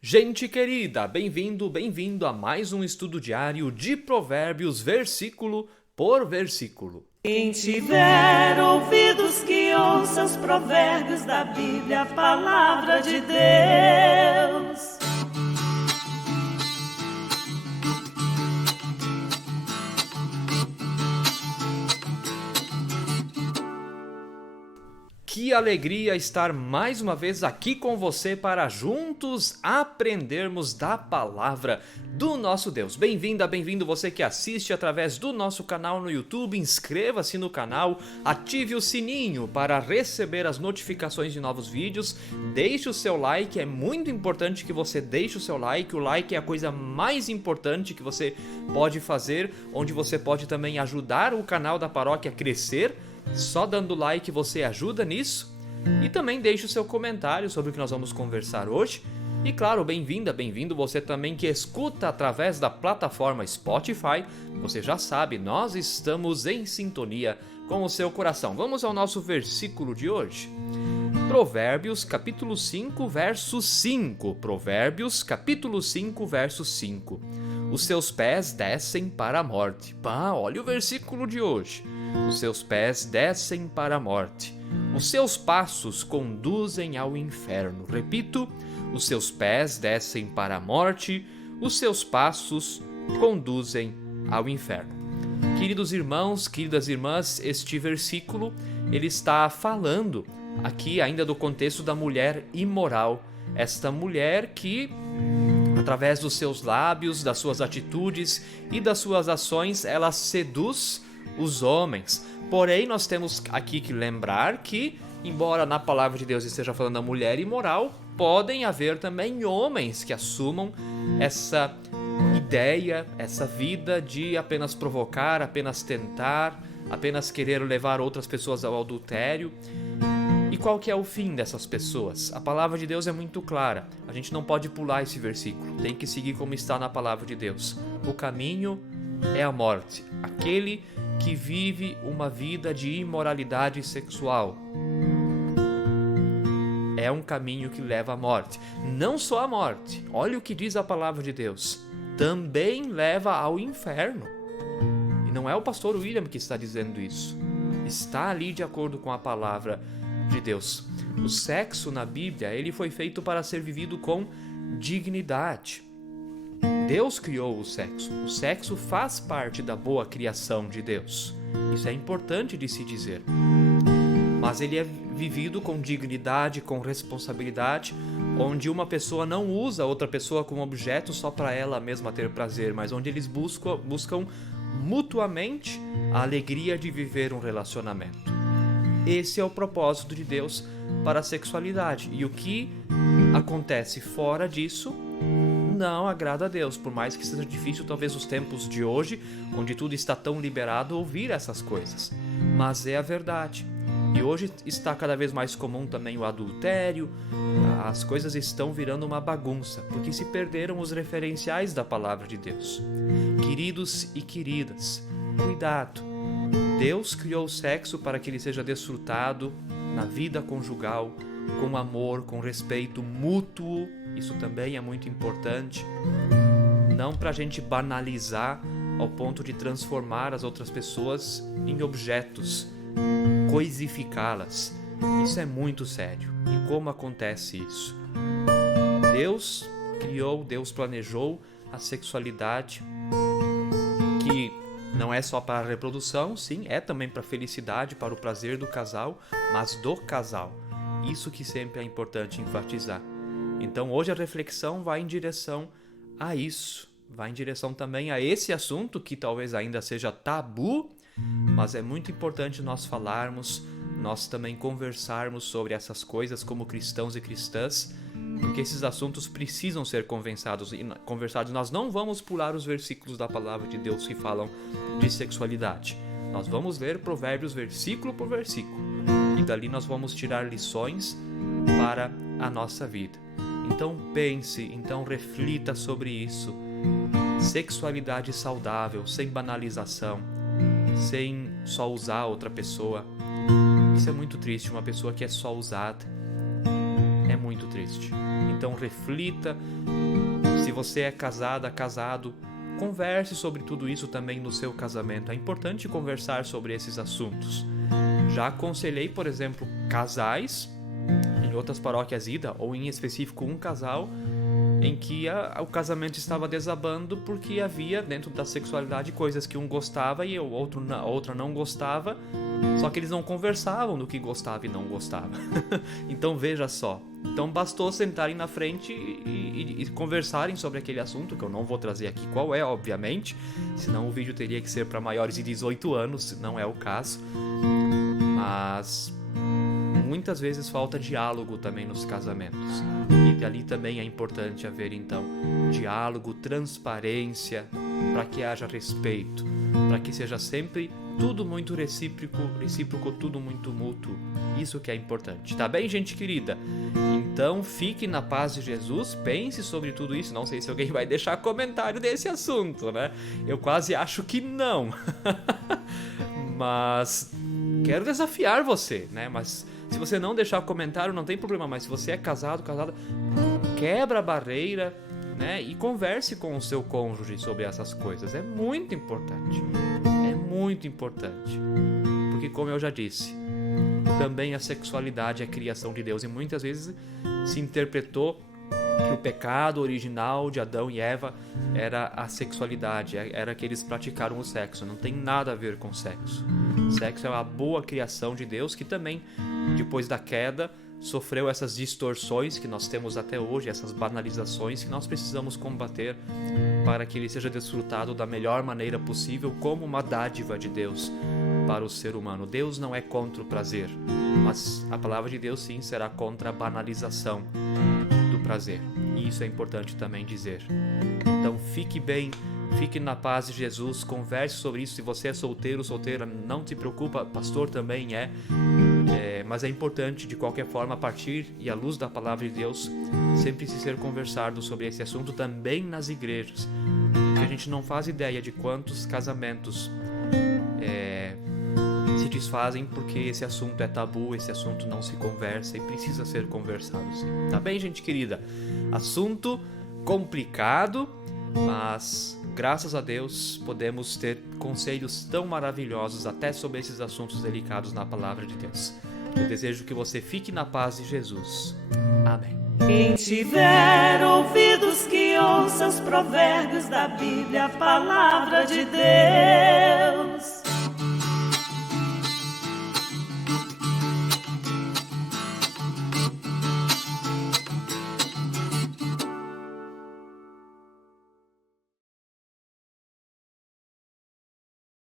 Gente querida, bem-vindo a mais um estudo diário de Provérbios, versículo por versículo. Quem tiver ouvidos que ouça os provérbios da Bíblia, a palavra de Deus. Que alegria estar mais uma vez aqui com você para juntos aprendermos da palavra do nosso Deus. Bem-vindo você que assiste através do nosso canal no YouTube. Inscreva-se no canal, ative o sininho para receber as notificações de novos vídeos. Deixe o seu like, é muito importante que você deixe o seu like. O like é a coisa mais importante que você pode fazer, onde você pode também ajudar o canal da paróquia a crescer. Só dando like você ajuda nisso. E também deixe o seu comentário sobre o que nós vamos conversar hoje. E claro, bem-vindo você também que escuta através da plataforma Spotify. Você já sabe, nós estamos em sintonia com o seu coração. Vamos ao nosso versículo de hoje. Provérbios capítulo 5, verso 5. Provérbios capítulo 5, verso 5. Os seus pés descem para a morte. Olha o versículo de hoje. Os seus pés descem para a morte. Os seus passos conduzem ao inferno. Repito, os seus pés descem para a morte. Os seus passos conduzem ao inferno. Queridos irmãos, queridas irmãs, este versículo ele está falando aqui ainda do contexto da mulher imoral. Esta mulher que, através dos seus lábios, das suas atitudes e das suas ações, ela seduz os homens. Porém, nós temos aqui que lembrar que, embora na palavra de Deus esteja falando da mulher imoral, podem haver também homens que assumam essa ideia, essa vida de apenas provocar, apenas tentar, apenas querer levar outras pessoas ao adultério. E qual que é o fim dessas pessoas? A palavra de Deus é muito clara. A gente não pode pular esse versículo. Tem que seguir como está na palavra de Deus. O caminho é a morte. Aquele que vive uma vida de imoralidade sexual é um caminho que leva à morte. Não só à morte. Olha o que diz a palavra de Deus. Também leva ao inferno. E não é o pastor William que está dizendo isso. Está ali de acordo com a palavra de Deus. O sexo na Bíblia, ele foi feito para ser vivido com dignidade. Deus criou o sexo. O sexo faz parte da boa criação de Deus. Isso é importante de se dizer. Mas ele é vivido com dignidade, com responsabilidade, onde uma pessoa não usa outra pessoa como objeto só para ela mesma ter prazer, mas onde eles buscam mutuamente a alegria de viver um relacionamento. Esse é o propósito de Deus para a sexualidade. E o que acontece fora disso não agrada a Deus, por mais que seja difícil talvez os tempos de hoje, onde tudo está tão liberado, ouvir essas coisas. Mas é a verdade. E hoje está cada vez mais comum também o adultério. As coisas estão virando uma bagunça, porque se perderam os referenciais da palavra de Deus. Queridos e queridas, cuidado. Deus criou o sexo para que ele seja desfrutado na vida conjugal, com amor, com respeito mútuo. Isso também é muito importante. Não para a gente banalizar ao ponto de transformar as outras pessoas em objetos, coisificá-las. Isso é muito sério. E como acontece isso? Deus criou, Deus planejou a sexualidade, que não é só para a reprodução, sim, é também para a felicidade, para o prazer do casal, mas do casal. Isso que sempre é importante enfatizar. Então hoje a reflexão vai em direção a isso, vai em direção também a esse assunto que talvez ainda seja tabu, mas é muito importante nós falarmos, nós também conversarmos sobre essas coisas como cristãos e cristãs, porque esses assuntos precisam ser conversados. Nós não vamos pular os versículos da palavra de Deus que falam de sexualidade. Nós vamos ler Provérbios versículo por versículo e dali nós vamos tirar lições para a nossa vida. Então pense, então reflita sobre isso. Sexualidade saudável, sem banalização, sem só usar outra pessoa. Isso é muito triste, uma pessoa que é só usada. É muito triste. Então reflita, se você é casada, casado, converse sobre tudo isso também no seu casamento. É importante conversar sobre esses assuntos. Já aconselhei, por exemplo, casais, em outras paróquias ida, ou em específico um casal, em que o casamento estava desabando porque havia dentro da sexualidade coisas que um gostava e a outra não gostava, só que eles não conversavam do que gostava e não gostava. Então veja só, então bastou sentarem na frente e conversarem sobre aquele assunto, que eu não vou trazer aqui qual é, obviamente, senão o vídeo teria que ser para maiores de 18 anos, não é o caso, mas muitas vezes falta diálogo também nos casamentos. E ali também é importante haver, então, diálogo, transparência, para que haja respeito, para que seja sempre tudo muito recíproco, tudo muito mútuo. Isso que é importante. Tá bem, gente querida? Então, fique na paz de Jesus, pense sobre tudo isso. Não sei se alguém vai deixar comentário desse assunto, né? Eu quase acho que não. Mas quero desafiar você, né? Mas se você não deixar comentário, não tem problema. Mas se você é casado, casada, quebra a barreira, né? E converse com o seu cônjuge sobre essas coisas. É muito importante. É muito importante. Porque, como eu já disse, também a sexualidade é a criação de Deus. E muitas vezes se interpretou que o pecado original de Adão e Eva era a sexualidade, era que eles praticaram o sexo. Não tem nada a ver com sexo. Sexo é uma boa criação de Deus que também, depois da queda, sofreu essas distorções que nós temos até hoje, essas banalizações que nós precisamos combater para que ele seja desfrutado da melhor maneira possível como uma dádiva de Deus para o ser humano. Deus não é contra o prazer, mas a palavra de Deus sim será contra a banalização do prazer. E isso é importante também dizer. Então fique bem, fique na paz de Jesus, converse sobre isso. Se você é solteiro, solteira, não te preocupa, pastor também mas é importante de qualquer forma, a partir e à luz da palavra de Deus, sempre se ser conversado sobre esse assunto também nas igrejas, porque a gente não faz ideia de quantos casamentos se desfazem porque esse assunto é tabu, esse assunto não se conversa e precisa ser conversado sim. Tá bem, gente querida? Assunto complicado, mas graças a Deus podemos ter conselhos tão maravilhosos até sobre esses assuntos delicados na palavra de Deus. Eu desejo que você fique na paz de Jesus. Amém. Quem tiver ouvidos que ouça os provérbios da Bíblia, a palavra de Deus.